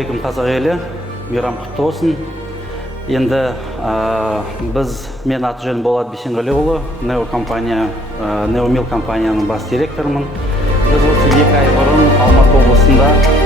Ассалаумағалейкум қазақ елі, мейрам құтты болсын. Енді мен аты жөнім Болат Бейсенғалиұлы, Неомил компанияның бас директорымын. Біз осы 2 ай бұрын Алматы облысында